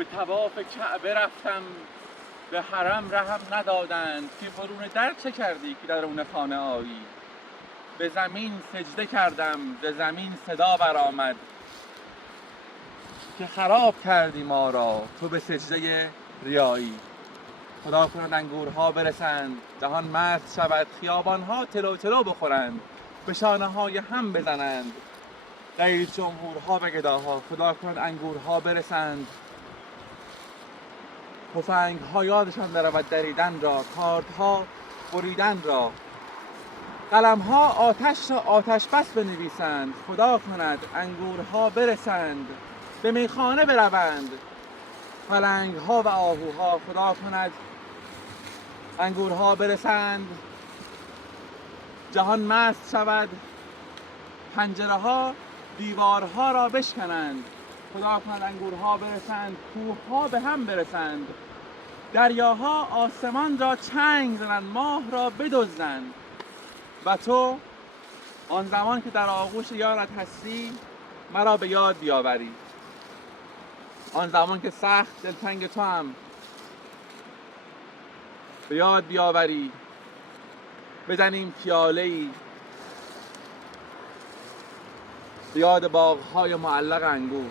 به طواف کعبه رفتم، به حرم رهم ندادند که برون در چه کردی که درون خانه آیی. به زمین سجده کردم، ز زمین صدا برآمد که خراب کردی ما را تو به سجده ریایی. خدا کند انگورها برسند، جهان مست شود، خیابانها تلو تلو بخورند، به شانه های هم بزنند رئیس جمهورها و گداها. خدا کند انگورها برسند، تفنگ‌ها یادشان برود دریدن را، کاردها بریدن را، قلم‌ها آتش را آتش بس بنویسند. خدا کند انگورها برسند، به میخانه بروند پلنگ‌ها و آهوها. خدا کند انگورها برسند، جهان مست شود، پنجره‌ها دیوارها را بشکنند. خدا کند انگورها برسند، کوه‌ها به هم برسند، دریاها آسمان را چنگ زنند، ماه را بدزدند و تو آن زمان که در آغوش یارت هستی مرا به یاد بیاوری. آن زمان که سخت دلتنگ تو هم به یاد بیاوری، بزنیم پیاله‌ای به یاد باغ‌های معلق انگور.